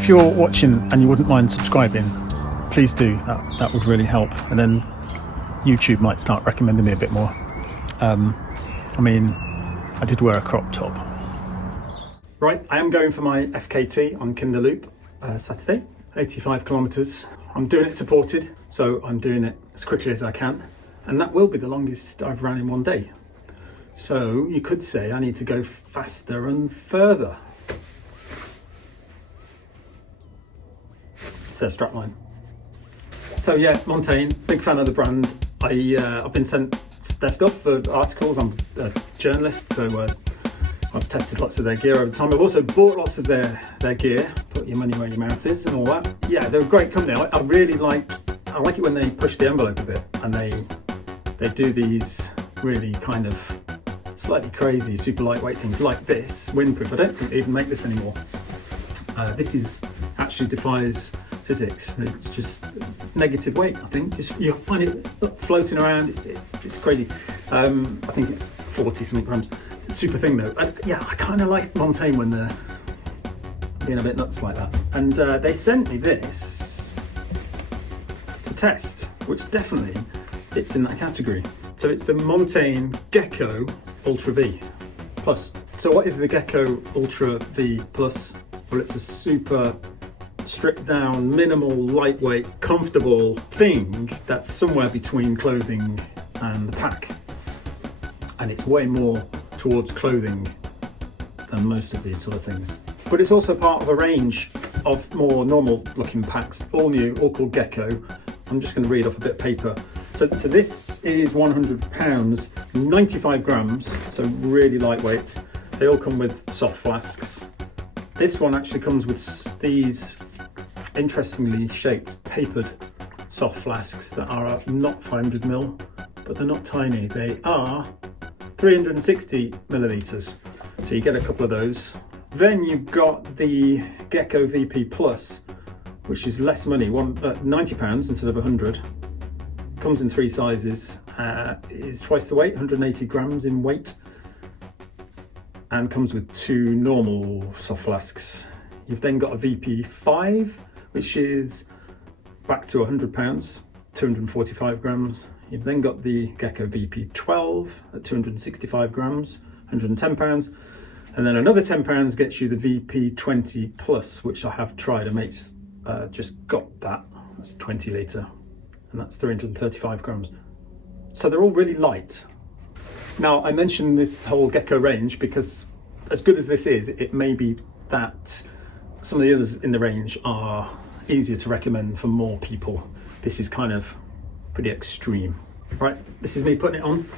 If you're watching and you wouldn't mind subscribing, please do. That would really help. And then YouTube might start recommending me a bit more. I mean, I did wear a crop top. Right, I am going for my FKT on Kinderloop Saturday, 85 kilometres. I'm doing it supported, so I'm doing it as quickly as I can. And that will be the longest I've ran in one day. So you could say I need to go faster and further. It's their strapline. So yeah, Montane, big fan of the brand. I've been sent their stuff for articles. I'm a journalist, so I've tested lots of their gear over time. I've also bought lots of their gear. Put your money where your mouth is and all that. Yeah, they're a great company. I really like it when they push the envelope a bit and they do these really kind of slightly crazy, super lightweight things like this, windproof. I don't think they even make this anymore. This is actually defies physics. It's just negative weight, I think. You'll find it floating around. It's crazy. I think it's 40 something grams. It's a super thing though. Yeah, I kind of like Montane when they're being a bit nuts like that. And they sent me this to test, which definitely fits in that category. So it's the Montane Gecko Ultra V Plus. So what is the Gecko Ultra V Plus? Well, it's a super stripped down, minimal, lightweight, comfortable thing that's somewhere between clothing and the pack. And it's way more towards clothing than most of these sort of things. But it's also part of a range of more normal looking packs, all new, all called Gecko. I'm just going to read off a bit of paper. So this is £100, 95 grams, so really lightweight. They all come with soft flasks. This one actually comes with these interestingly shaped, tapered soft flasks that are not 500ml, but they're not tiny. They are 360 millilitres. So you get a couple of those. Then you've got the Gecko VP Plus, which is less money, £90 instead of 100. Comes in 3 sizes, is twice the weight, 180 grams in weight, and comes with 2 normal soft flasks. You've then got a VP5, which is back to £100, 245 grams. You've then got the Gecko VP12 at 265 grams, £110. And then another £10 gets you the VP20 Plus, which I have tried. A mate's just got that. That's 20 litre, and that's 335 grams. So they're all really light. Now, I mentioned this whole Gecko range because as good as this is, it may be that some of the others in the range are easier to recommend for more people. This is kind of pretty extreme. Right, this is me putting it on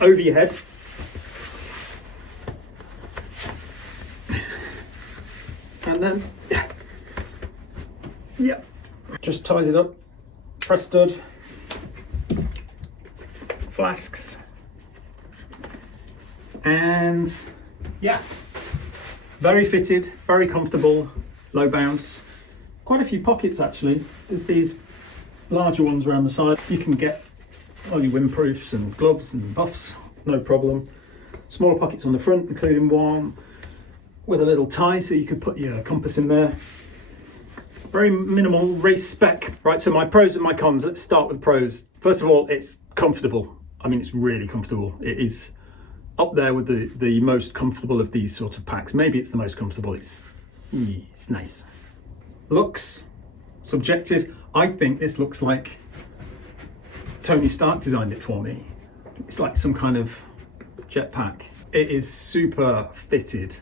over your head. And then, yeah, just ties it up, press stud, flasks, and yeah, very fitted, very comfortable, low bounce. Quite a few pockets actually. There's these larger ones around the side. You can get all your windproofs and gloves and buffs, no problem. Smaller pockets on the front, including one with a little tie so you could put your compass in there. Very minimal race spec. Right, so my pros and my cons. Let's start with pros. First of all, it's comfortable. I mean, it's really comfortable. It is up there with the most comfortable of these sort of packs. Maybe it's the most comfortable. It's nice. Looks, subjective. I think this looks like Tony Stark designed it for me. It's like some kind of jetpack. It is super fitted,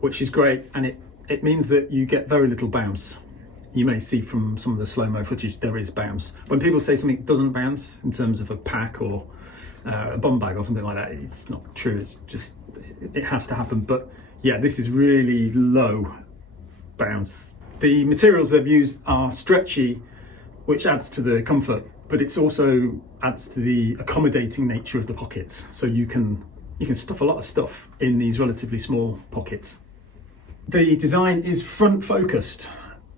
which is great, and it means that you get very little bounce. You may see from some of the slow-mo footage there is bounce. When people say something doesn't bounce in terms of a pack or a bum bag or something like that, it's not true. It's just, it has to happen. But yeah, this is really low bounce. The materials they've used are stretchy, which adds to the comfort, but it's also adds to the accommodating nature of the pockets. So you can stuff a lot of stuff in these relatively small pockets. The design is front focused.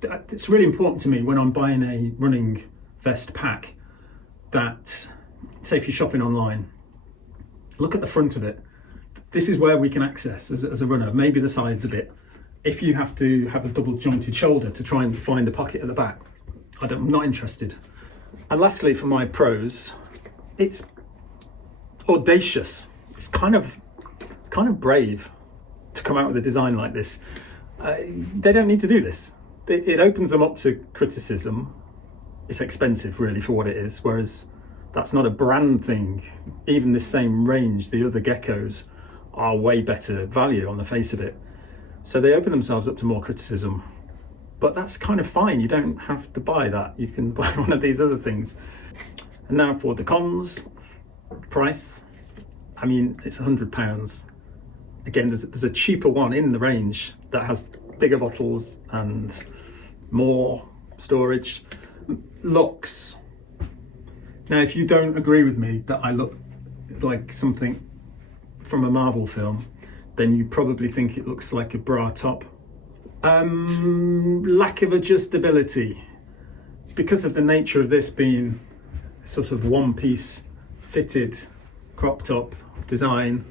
It's really important to me when I'm buying a running vest pack that, say if you're shopping online, look at the front of it. This is where we can access as a runner. Maybe the sides a bit, if you have to have a double jointed shoulder to try and find a pocket at the back, I'm not interested. And lastly, for my pros, it's audacious. It's kind of brave to come out with a design like this. They don't need to do this. It opens them up to criticism. It's expensive really for what it is, whereas that's not a brand thing. Even this same range, the other Geckos are way better value on the face of it. So they open themselves up to more criticism. But that's kind of fine. You don't have to buy that. You can buy one of these other things. And now for the cons. Price. I mean, it's £100. Again, there's a cheaper one in the range that has bigger bottles and more storage. Looks. Now, if you don't agree with me that I look like something from a Marvel film, then you probably think it looks like a bra top. Lack of adjustability. Because of the nature of this being sort of one-piece fitted crop top design,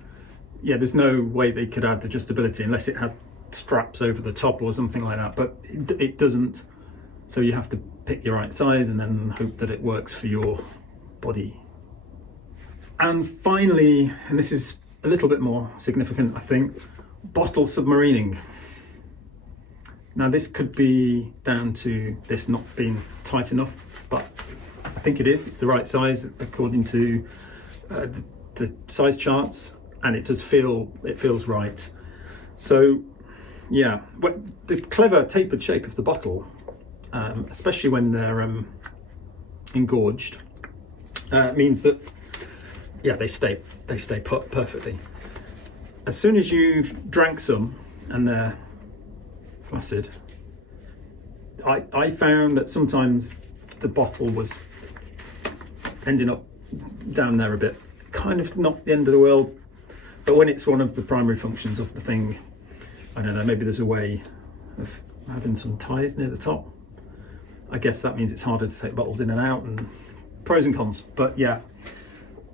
yeah, there's no way they could add adjustability unless it had straps over the top or something like that, but it doesn't. So you have to pick your right size and then hope that it works for your body. And finally, and this is a little bit more significant, I think, bottle submarining. Now this could be down to this not being tight enough, but I think it is. It's the right size according to the size charts, and it feels right. So yeah, the clever tapered shape of the bottle, especially when they're engorged, means that yeah, they stay put perfectly. As soon as you've drank some and they're flaccid, I found that sometimes the bottle was ending up down there a bit. Kind of not the end of the world, but when it's one of the primary functions of the thing, I don't know, maybe there's a way of having some ties near the top. I guess that means it's harder to take bottles in and out, and pros and cons, but yeah,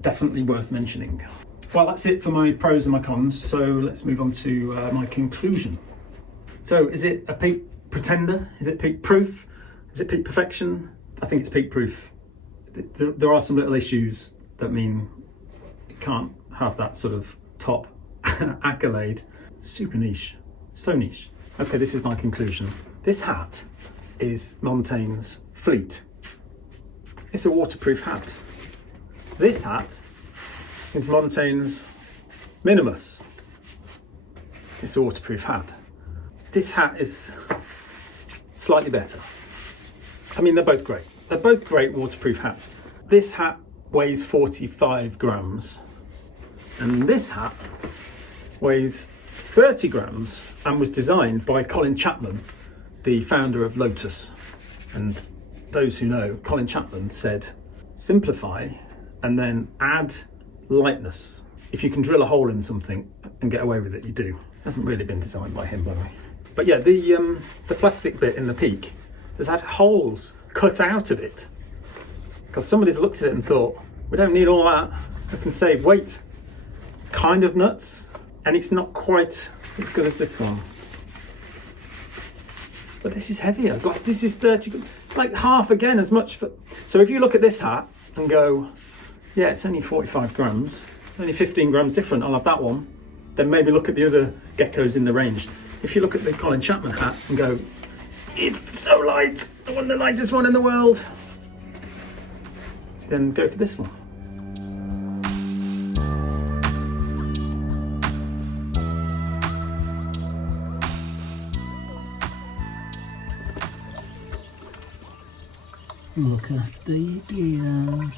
definitely worth mentioning. Well, that's it for my pros and my cons, so let's move on to my conclusion. So is it a peak pretender? Is it peak proof? Is it peak perfection? I think it's peak proof. There are some little issues that mean it can't have that sort of top accolade. Super niche, so niche. Okay, this is my conclusion. This hat is Montane's Fleet. It's a waterproof hat. This hat is Montane's Minimus. It's a waterproof hat. This hat is slightly better. I mean, they're both great. They're both great waterproof hats. This hat weighs 45 grams, and this hat weighs 30 grams and was designed by Colin Chapman, the founder of Lotus. And those who know, Colin Chapman said, simplify and then add lightness. If you can drill a hole in something and get away with it, you do. It hasn't really been designed by him, by the way. But yeah, the plastic bit in the peak has had holes cut out of it because somebody's looked at it and thought, we don't need all that, we can save weight. Kind of nuts. And it's not quite as good as this one. But this is heavier. Like, this is 30, it's like half again as much. So if you look at this hat and go, yeah, it's only 45 grams, only 15 grams different, I'll have that one. Then maybe look at the other Geckos in the range. If you look at the Colin Chapman hat and go, it's so light, I want the lightest one in the world, then go for this one. Look at the beard.